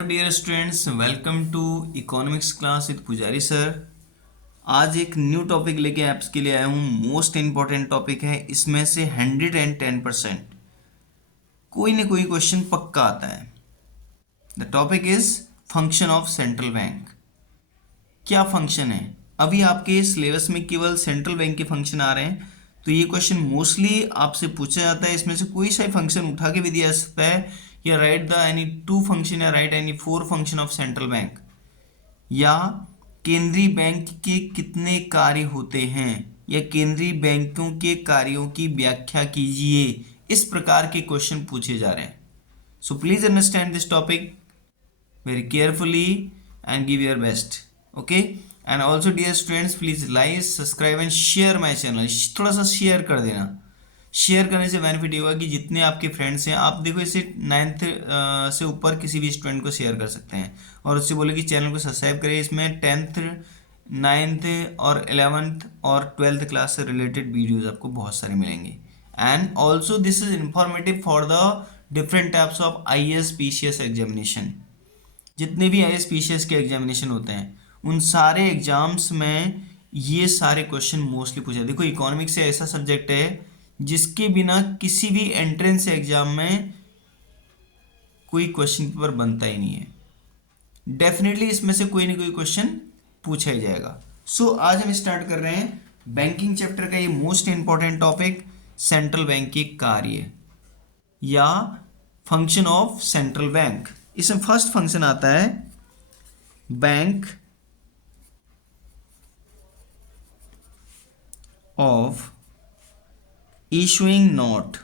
Dear students, welcome to economics class with Pujari sir. आज एक new topic लेके आपके लिए आया हूँ। मोस्ट इम्पॉर्टेंट टॉपिक है। इसमें से 110% कोई ना कोई क्वेश्चन पक्का आता है। The topic is function of central bank. क्या फंक्शन है? अभी आपके सिलेबस में केवल सेंट्रल बैंक के फंक्शन आ रहे हैं, तो ये क्वेश्चन मोस्टली आपसे पूछा जाता है। इसमें से कोई सा फंक्शन उठा के भी दिया जा सकता है, या write the any two function, या write any four function of central bank, या केंद्रीय बैंक के कितने कार्य होते हैं, या केंद्रीय बैंकों के कार्यों की व्याख्या कीजिए। इस प्रकार के क्वेश्चन पूछे जा रहे हैं। So please understand this topic very carefully and give your best. Okay, and also dear students, please like, subscribe and share my channel. थोड़ा सा शेयर कर देना। शेयर करने से बेनिफिट ये होगा कि जितने आपके फ्रेंड्स हैं, आप देखो इसे 9th से ऊपर किसी भी स्टूडेंट को शेयर कर सकते हैं और उससे बोले कि चैनल को सब्सक्राइब करें। इसमें 10th 9th और 11th और 12th क्लास से रिलेटेड वीडियोस आपको बहुत सारे मिलेंगे। And also this is informative for the different types of IAS PCS examination. जितने भी IAS PCS के एग्जामिनेशन होते हैं, उन सारे एग्जाम्स में ये सारे क्वेश्चन मोस्टली पूछे। देखो, इकोनॉमिक्स से ऐसा सब्जेक्ट है जिसके बिना किसी भी एंट्रेंस एग्जाम में कोई क्वेश्चन पेपर बनता ही नहीं है। डेफिनेटली इसमें से कोई ना कोई क्वेश्चन पूछा ही जाएगा। सो आज हम स्टार्ट कर रहे हैं बैंकिंग चैप्टर का ये most important topic, central bank के कार्य या फंक्शन ऑफ सेंट्रल बैंक। इसमें फर्स्ट फंक्शन आता है bank of issuing note.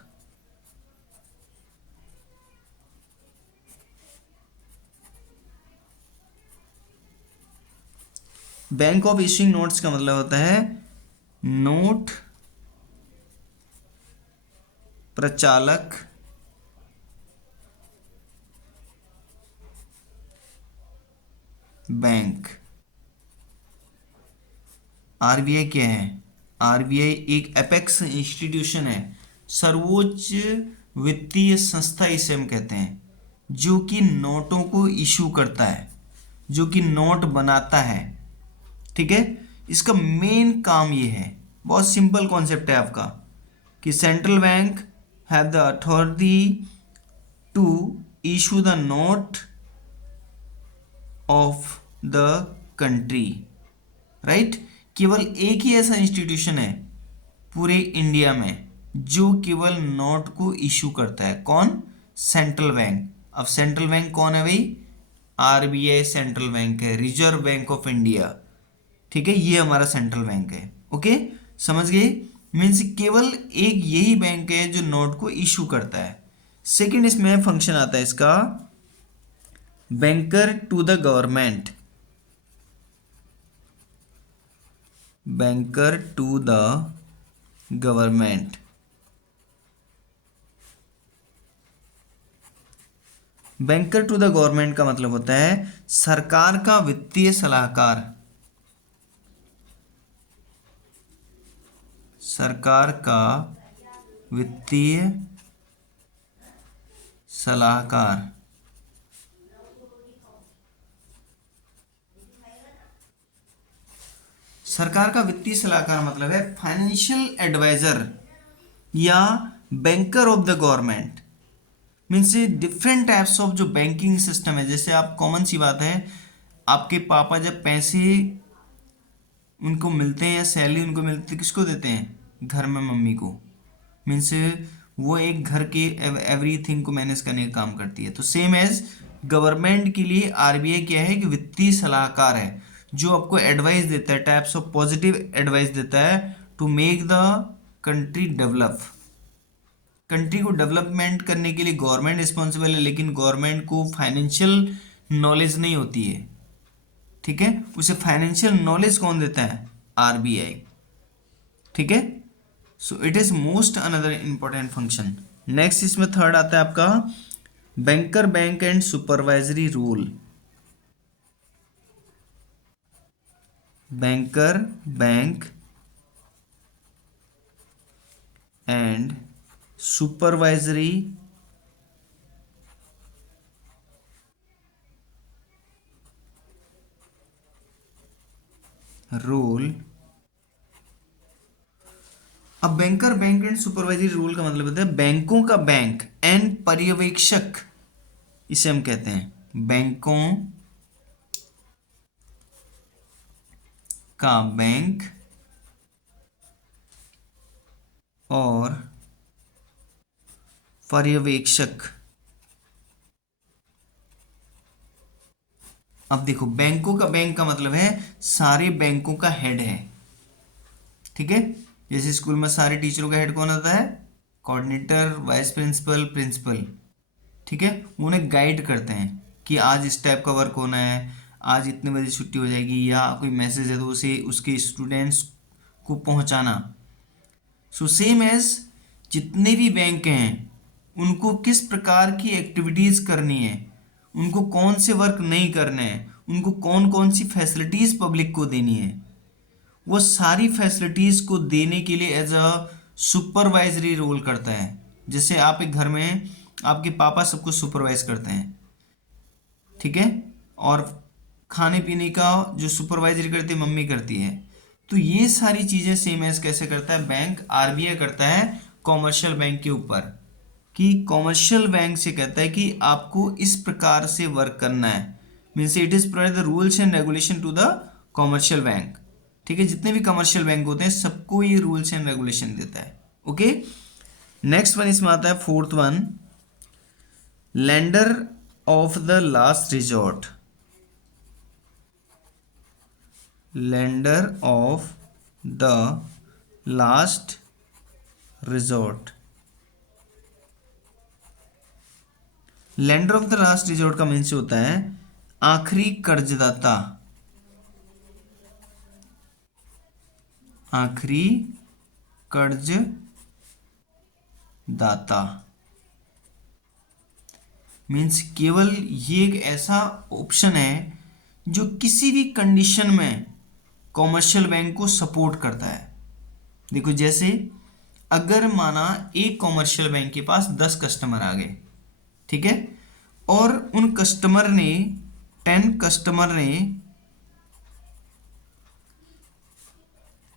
Bank of issuing notes का मतलब होता है नोट प्रचालक बैंक। RBI क्या है? RBI एक एपेक्स इंस्टीट्यूशन है, सर्वोच्च वित्तीय संस्था इसे हम कहते हैं, जो कि नोटों को इशू करता है, जो कि नोट बनाता है। ठीक है, इसका मेन काम ये है, बहुत सिंपल कॉन्सेप्ट है आपका, कि central bank have the authority to issue the note of the country. Right, केवल एक ही ऐसा इंस्टीट्यूशन है पूरे इंडिया में जो केवल नोट को इशू करता है। कौन? Central bank. अब सेंट्रल बैंक कौन है भाई? RBI सेंट्रल बैंक है, रिजर्व बैंक ऑफ इंडिया। ठीक है, ये हमारा सेंट्रल बैंक है। ओके, समझ गए? मीन्स केवल एक यही बैंक है जो नोट को इशू करता है। सेकंड इसमें फंक्शन आता है इसका banker to the government. Banker to the government. Banker to the government का मतलब होता है सरकार का वित्तीय सलाहकार। सरकार का वित्तीय सलाहकार। सरकार का वित्तीय सलाहकार मतलब है फाइनेंशियल एडवाइजर या banker of the government. Means different types of जो बैंकिंग सिस्टम है, जैसे आप कॉमन सी बात है, आपके पापा जब पैसे उनको मिलते हैं या सैलरी उनको मिलती है, किसको देते हैं? घर में मम्मी को। मीन्स वो एक घर के एवरीथिंग को मैनेज करने का काम करती है। तो सेम एज गवर्नमेंट के लिए RBI क्या है कि वित्तीय सलाहकार है, जो आपको एडवाइस देता है, टाइप्स ऑफ पॉजिटिव एडवाइस देता है to make the country develop. Country को डेवलपमेंट करने के लिए गवर्नमेंट रिस्पॉन्सिबल है, लेकिन गवर्नमेंट को फाइनेंशियल नॉलेज नहीं होती है। ठीक है, उसे फाइनेंशियल नॉलेज कौन देता है? RBI। ठीक है, so it is most another important function. Next इसमें थर्ड आता है आपका banker bank and supervisory rule. Banker bank and supervisory role. अब banker bank and supervisory role का मतलब होता है बैंकों का बैंक एंड पर्यवेक्षक, इसे हम कहते हैं बैंकों का बैंक और पर्यवेक्षक। अब देखो बैंकों का बैंक का मतलब है सारे बैंकों का हेड है, ठीक है। जैसे स्कूल में सारे टीचरों का हेड कौन होता है, कोऑर्डिनेटर, वाइस प्रिंसिपल, प्रिंसिपल, ठीक है। वो उन्हें गाइड करते हैं कि आज इस टाइप का वर्क होना है, आज इतने बजे छुट्टी हो जाएगी, या कोई मैसेज है तो उसे उसके स्टूडेंट्स को पहुंचाना। सो सेम एज जितने भी बैंक हैं उनको किस प्रकार की एक्टिविटीज़ करनी है, उनको कौन से वर्क नहीं करने हैं, उनको कौन कौन सी फैसिलिटीज़ पब्लिक को देनी है, वो सारी फैसिलिटीज़ को देने के लिए एज अ सुपरवाइजरी रोल करता है। जैसे आप एक घर में आपके पापा सब कुछ सुपरवाइज करते हैं, ठीक है, और खाने पीने का जो सुपरवाइजरी करती है मम्मी करती है। तो ये सारी चीज़ें सेम एज कैसे करता है बैंक, आरबीआई करता है कॉमर्शियल बैंक के ऊपर, कि कॉमर्शियल बैंक से कहता है कि आपको इस प्रकार से वर्क करना है, means it is provide the rules and regulation to the commercial bank, ठीक है। जितने भी कमर्शियल बैंक होते हैं सबको ये रूल्स एंड रेगुलेशन देता है, ओके। नेक्स्ट वन इसमें आता है fourth one, lender of the last resort. Lender of the last resort. Lender of the last resort का मीन्स होता है आखिरी कर्जदाता, आखिरी कर्जदाता। मीन्स केवल ये एक ऐसा ऑप्शन है जो किसी भी कंडीशन में कॉमर्शियल बैंक को सपोर्ट करता है। देखो जैसे अगर माना एक कॉमर्शियल बैंक के पास 10 कस्टमर आ गए, ठीक है, और उन कस्टमर ने 10 कस्टमर ने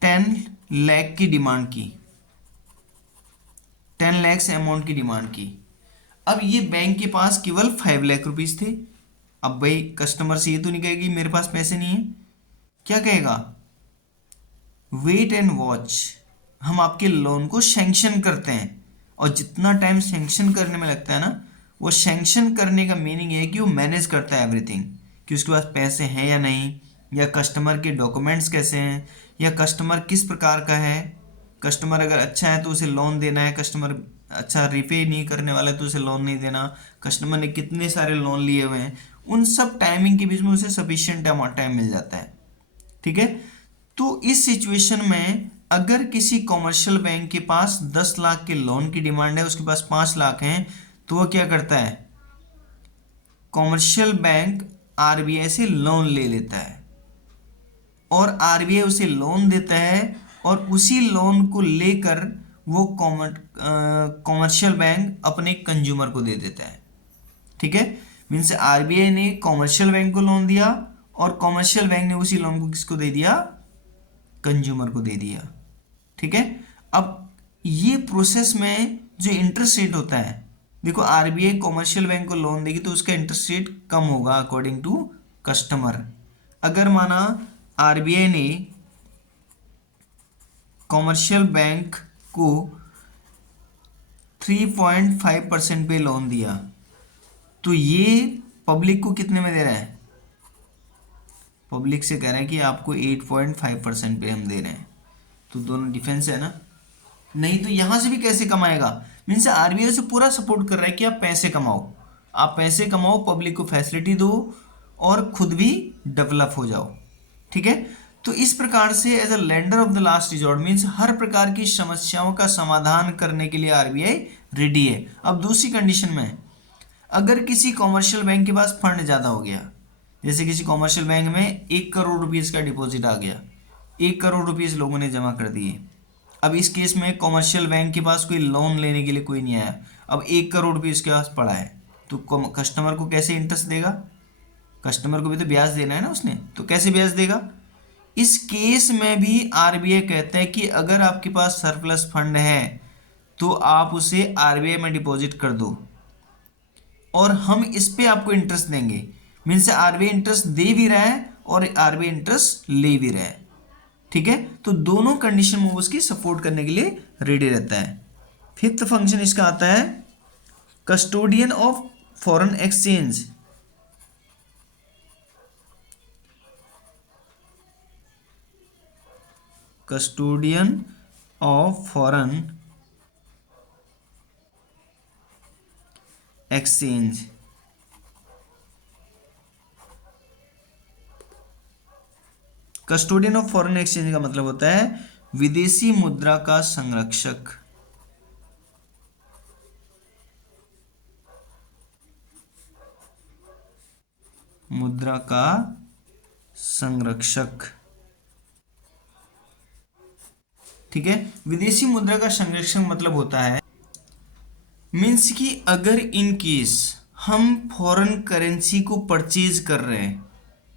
10 लाख की डिमांड की, 10 लाख अमाउंट की डिमांड की। अब ये बैंक के पास केवल 5 लाख रुपीस थे। अब भाई कस्टमर से ये तो नहीं कहेगी मेरे पास पैसे नहीं है, क्या कहेगा, वेट एंड वॉच, हम आपके लोन को सैंक्शन करते हैं। और जितना टाइम सैंक्शन करने में लगता है ना, वो सैंक्शन करने का मीनिंग है कि वो मैनेज करता है एवरीथिंग, कि उसके पास पैसे हैं या नहीं, या कस्टमर के डॉक्यूमेंट्स कैसे हैं, या कस्टमर किस प्रकार का है। कस्टमर अगर अच्छा है तो उसे लोन देना है, कस्टमर अच्छा रिपे नहीं करने वाला है तो उसे लोन नहीं देना, कस्टमर ने कितने सारे लोन लिए हुए हैं, उन सब टाइमिंग के बीच में उसे सफिशिएंट टाइम मिल जाता है, ठीक है। तो इस सिचुएशन में अगर किसी कॉमर्शियल बैंक के पास 10 लाख के लोन की डिमांड है, उसके पास 5 लाख हैं, तो वह क्या करता है, कॉमर्शियल बैंक आरबीआई से लोन ले लेता है, और आरबीआई उसे लोन देता है, और उसी लोन को लेकर वो कॉमर्शियल बैंक अपने कंज्यूमर को दे देता है, ठीक है। मीन्स आरबीआई ने कॉमर्शियल बैंक को लोन दिया, और कॉमर्शियल बैंक ने उसी लोन को किसको दे दिया, कंज्यूमर को दे दिया, ठीक है। अब ये प्रोसेस में जो इंटरेस्ट रेट होता है, देखो आरबीआई कॉमर्शियल बैंक को लोन देगी तो उसका इंटरेस्ट रेट कम होगा अकॉर्डिंग टू कस्टमर। अगर माना आरबीआई ने कॉमर्शियल बैंक को 3.5% पे लोन दिया, तो ये पब्लिक को कितने में दे रहा है, पब्लिक से कह रहा है कि आपको 8.5% पे हम दे रहे हैं, तो दोनों डिफरेंस है ना। नहीं तो यहां से भी कैसे कमाएगा, मीन्स आरबीआई से पूरा सपोर्ट कर रहा है कि आप पैसे कमाओ, आप पैसे कमाओ, पब्लिक को फैसिलिटी दो, और खुद भी डेवलप हो जाओ, ठीक है। तो इस प्रकार से as a lender of the last resort means हर प्रकार की समस्याओं का समाधान करने के लिए आरबीआई रेडी है। अब दूसरी कंडीशन में, अगर किसी कॉमर्शियल बैंक के पास फंड ज़्यादा हो गया, जैसे किसी कॉमर्शियल बैंक में 1 करोड़ रुपीज़ का डिपॉजिट आ गया, 1 करोड़ रुपीज़ लोगों ने जमा कर दिए। अब इस केस में कॉमर्शियल बैंक के पास कोई लोन लेने के लिए कोई नहीं आया, अब 1 करोड़ रुपीज़ के पास पड़ा है, तो कस्टमर को कैसे इंटरेस्ट देगा, कस्टमर को भी तो ब्याज देना है ना उसने, तो कैसे ब्याज देगा, इस केस में भी आरबीआई कहता है कि अगर आपके पास सरप्लस फंड है तो आप उसे आरबीआई में डिपॉजिट कर दो और हम इस पे आपको इंटरेस्ट देंगे। मीन्स आरबीआई इंटरेस्ट दे भी रहा है और आरबीआई इंटरेस्ट ले भी रहा है। ठीक है, तो दोनों कंडीशन में उसकी सपोर्ट करने के लिए रेडी रहता है। फिफ्थ फंक्शन इसका आता है custodian of foreign exchange. Custodian of foreign exchange. Custodian of foreign exchange का मतलब होता है विदेशी मुद्रा का संरक्षक। मुद्रा का संरक्षक। ठीक है, विदेशी मुद्रा का संरक्षक मतलब होता है मीन्स कि अगर इन केस हम फॉरेन करेंसी को परचेज कर रहे हैं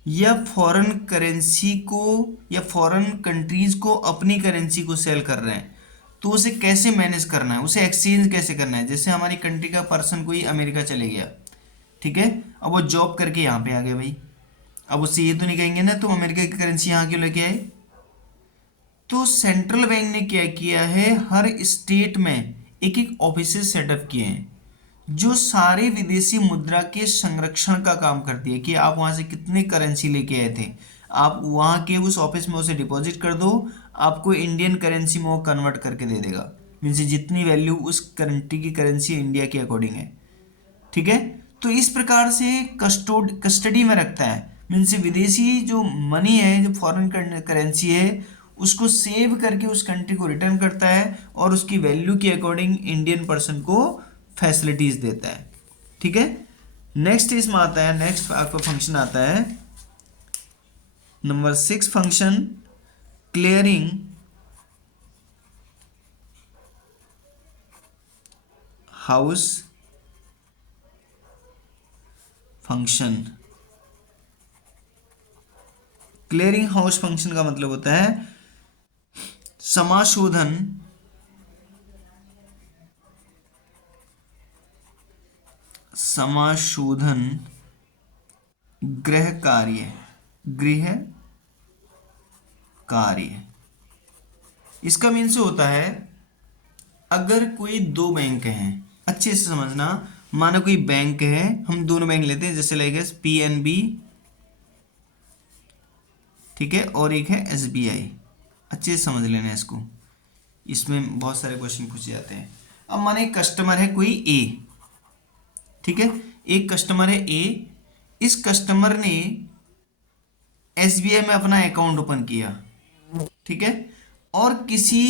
या फॉरेन करेंसी को या फॉरेन कंट्रीज को अपनी करेंसी को सेल कर रहे हैं तो उसे कैसे मैनेज करना है, उसे एक्सचेंज कैसे करना है। जैसे हमारी कंट्री का पर्सन कोई अमेरिका चले गया, ठीक है, अब वो जॉब करके यहाँ पे आ गया भाई, अब उससे ये तो नहीं कहेंगे ना तुम अमेरिका की करेंसी यहाँ क्यों लेके आए। तो सेंट्रल बैंक ने क्या किया है, हर स्टेट में एक एक ऑफिस सेटअप किए हैं जो सारे विदेशी मुद्रा के संरक्षण का काम करती है कि आप वहां से कितने करेंसी लेके आए थे, आप वहां के उस ऑफिस में उसे डिपॉजिट कर दो, आपको इंडियन करेंसी में वो कन्वर्ट करके दे देगा। मीन्स जितनी वैल्यू उस कंट्री की करेंसी इंडिया के अकॉर्डिंग है। ठीक है, तो इस प्रकार से कस्टडी में रखता है। मीन्स विदेशी जो मनी है, जो फॉरेन करेंसी है, उसको सेव करके उस कंट्री को रिटर्न करता है और उसकी वैल्यू के अकॉर्डिंग इंडियन पर्सन को फैसिलिटीज देता है। ठीक है, नेक्स्ट इसमें आता है, नेक्स्ट आपका फंक्शन आता है number 6 function clearing house function. Clearing house function का मतलब होता है समाशोधन गृह कार्य। इसका मीन्स होता है अगर कोई दो बैंक हैं, अच्छे से समझना, मानो कोई बैंक है, हम दोनों बैंक लेते हैं, जैसे लाइक पीएनबी, ठीक है, और एक है एसबीआई। अच्छे से समझ लेना इसको, इसमें बहुत सारे क्वेश्चन पूछे जाते हैं। अब माने एक कस्टमर है कोई ए, ठीक है, एक कस्टमर है ए, इस कस्टमर ने एसबीआई में अपना अकाउंट ओपन किया, ठीक है, और किसी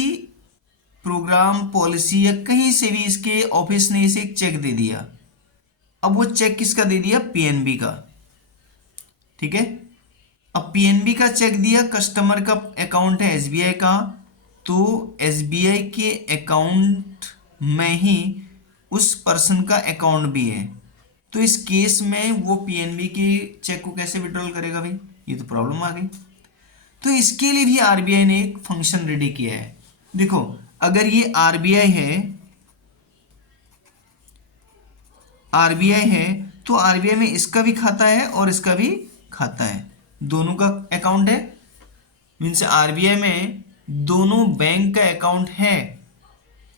प्रोग्राम पॉलिसी या कहीं से भी इसके ऑफिस ने इसे एक चेक दे दिया। अब वो चेक किसका दे दिया, पीएनबी का। ठीक है, अब पीएनबी का चेक दिया, कस्टमर का अकाउंट है एसबीआई का, तो एसबीआई के अकाउंट में ही उस पर्सन का अकाउंट भी है, तो इस केस में वो पीएनबी के चेक को कैसे विड्रॉल करेगा भाई, ये तो प्रॉब्लम आ गई। तो इसके लिए भी आरबीआई ने एक फंक्शन रेडी किया है। देखो, अगर ये आरबीआई है तो आरबीआई में इसका भी खाता है और इसका भी खाता है, दोनों का अकाउंट है। मीन्स आरबीआई में दोनों बैंक का अकाउंट है।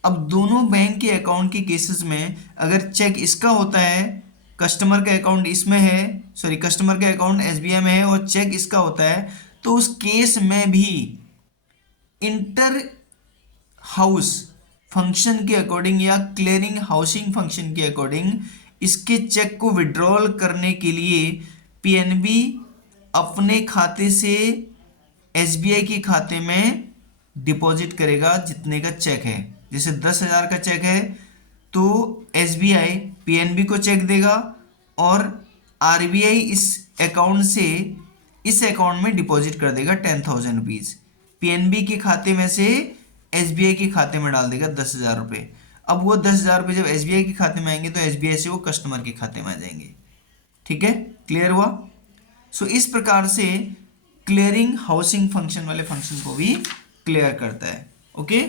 अब दोनों बैंक के अकाउंट के केसेस में अगर चेक इसका होता है, कस्टमर का अकाउंट इसमें है, सॉरी कस्टमर का अकाउंट एसबीआई में है और चेक इसका होता है, तो उस केस में भी इंटर हाउस फंक्शन के अकॉर्डिंग या क्लियरिंग हाउसिंग फंक्शन के अकॉर्डिंग इसके चेक को विड्रॉल करने के लिए पीएनबी अपने खाते से एसबीआई के खाते में डिपॉजिट करेगा जितने का चेक है। जैसे 10,000 का चेक है तो एसबीआई पीएनबी को चेक देगा और आरबीआई इस अकाउंट से इस अकाउंट में डिपॉजिट कर देगा 10,000 रुपीज़, पीएनबी के खाते में से एसबीआई के खाते में डाल देगा 10,000 रुपये। अब वो 10,000 रुपये जब एसबीआई के खाते में आएंगे तो एसबीआई से वो कस्टमर के खाते में आ जाएंगे। ठीक है, क्लियर हुआ। सो इस प्रकार से क्लियरिंग हाउसिंग फंक्शन वाले फंक्शन को भी क्लियर करता है। ओके,